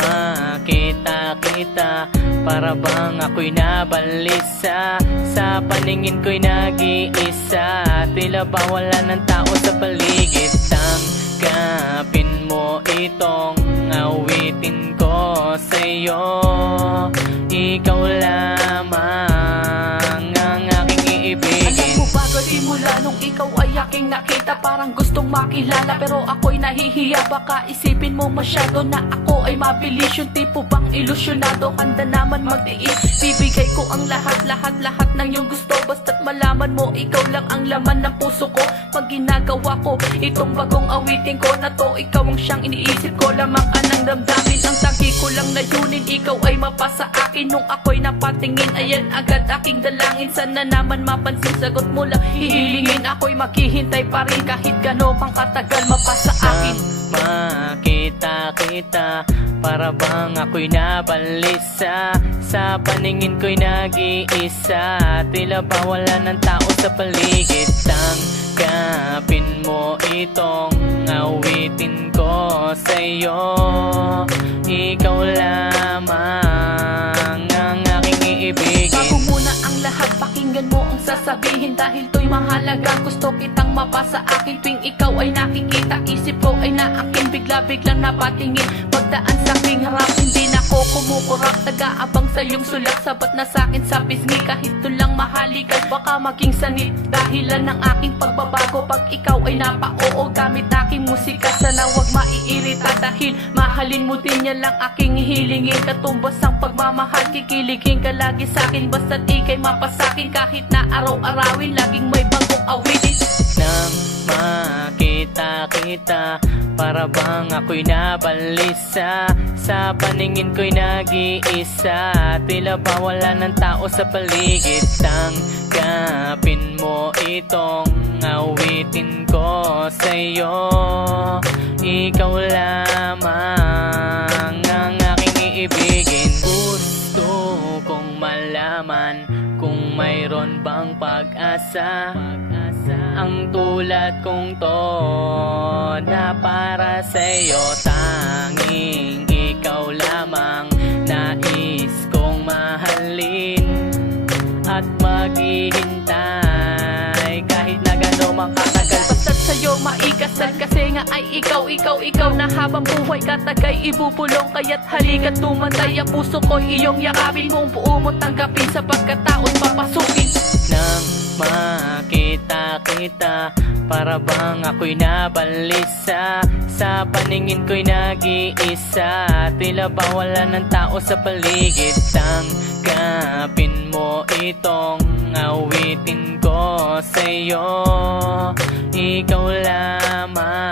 makita kita, para bang ako'y nabalisa. Sa paningin ko'y nag-iisa, tila ba wala ng tao sa paligid. Tanggapin mo itong awitin ko sa'yo. Ikaw lamang ang aking iibigin. Alam mo bago simula nung ikaw ay aking nakita, parang gustong makilala pero ako'y nahihiya. Baka isipin mo masyado na ako ay mabilis, yung tipo bang ilusyonado. Handa naman magtiis, bibigay ko ang lahat ng iyong gusto, basta't malaman mo ikaw lang ang laman ng puso ko. Pag ginagawa ko itong bagong awitin ko na to, ikaw ang siyang iniisip ko, lamang anang damdamin. Ang tanggi ko lang layunin, ikaw ay mapasa akin. Nung ako'y napatingin, ayan agad aking dalangin. Sana naman mapansin, sagot mo lang hihilingin. Ako'y maghihintay pa rin kahit gano'n pang katagal mapasa akin. Makita kita, para bang ako'y nabalisa. Sa paningin ko'y nag-iisa, tila ba wala ng tao sa paligid. Tanggapin mo itong awitin ko sa'yo. Ikaw lamang ang aking iibigin. Bago muna ang lahat, pakinggan mo ang sasabihin, dahil to'y mahalaga. Gusto kitang mapasa akin tuwing ikaw ay nakikita. Isip ko ay naakin, bigla-biglang napatingin. Pagdaan sa aking harap, hindi na ako kumukurap. Nag-aabang sa iyong sulat, sabat na sa'kin sa pisngi. Kahit lang mahalikan, baka maging sanit dahilan ng aking pagbabago. Pag ikaw ay napaoo gamit aking musika, sana wag maiirita, dahil mahalin mo din yan lang aking hihilingin. Katumbas ang pagmamahal, kikiligin ka lagi sa'kin, basta't ikay mapasakin. Kahit na araw-arawin, laging may bagong awitin. Nang makita kita, para bang ako'y nabalisa. Sa paningin ko'y nag-iisa, tila ba wala ng tao sa paligid. Tanggapin mo itong awitin ko sa'yo. Ikaw lamang ang aking iibigin. Gusto kong malaman kung mayroon bang pag-asa, ang tulad kong to na para sa'yo. Tanging ikaw lamang nais kong mahalin at maghihintay kahit na gano'n mang katagal. Basta't sa'yo maikasal, kasi nga ay ikaw na habang buhay katagay ibubulong. Kaya't halika't tumantay, ang puso ko'y iyong yakapin. Buong buo mo tanggapin, sa pagkataon papasukin. Nang makita kita, para bang ako'y nabalisa. Sa paningin ko'y nag-iisa, tila ba wala ng tao sa paligid. Tanggapin mo itong awitin ko sa'yo. Ikaw lamang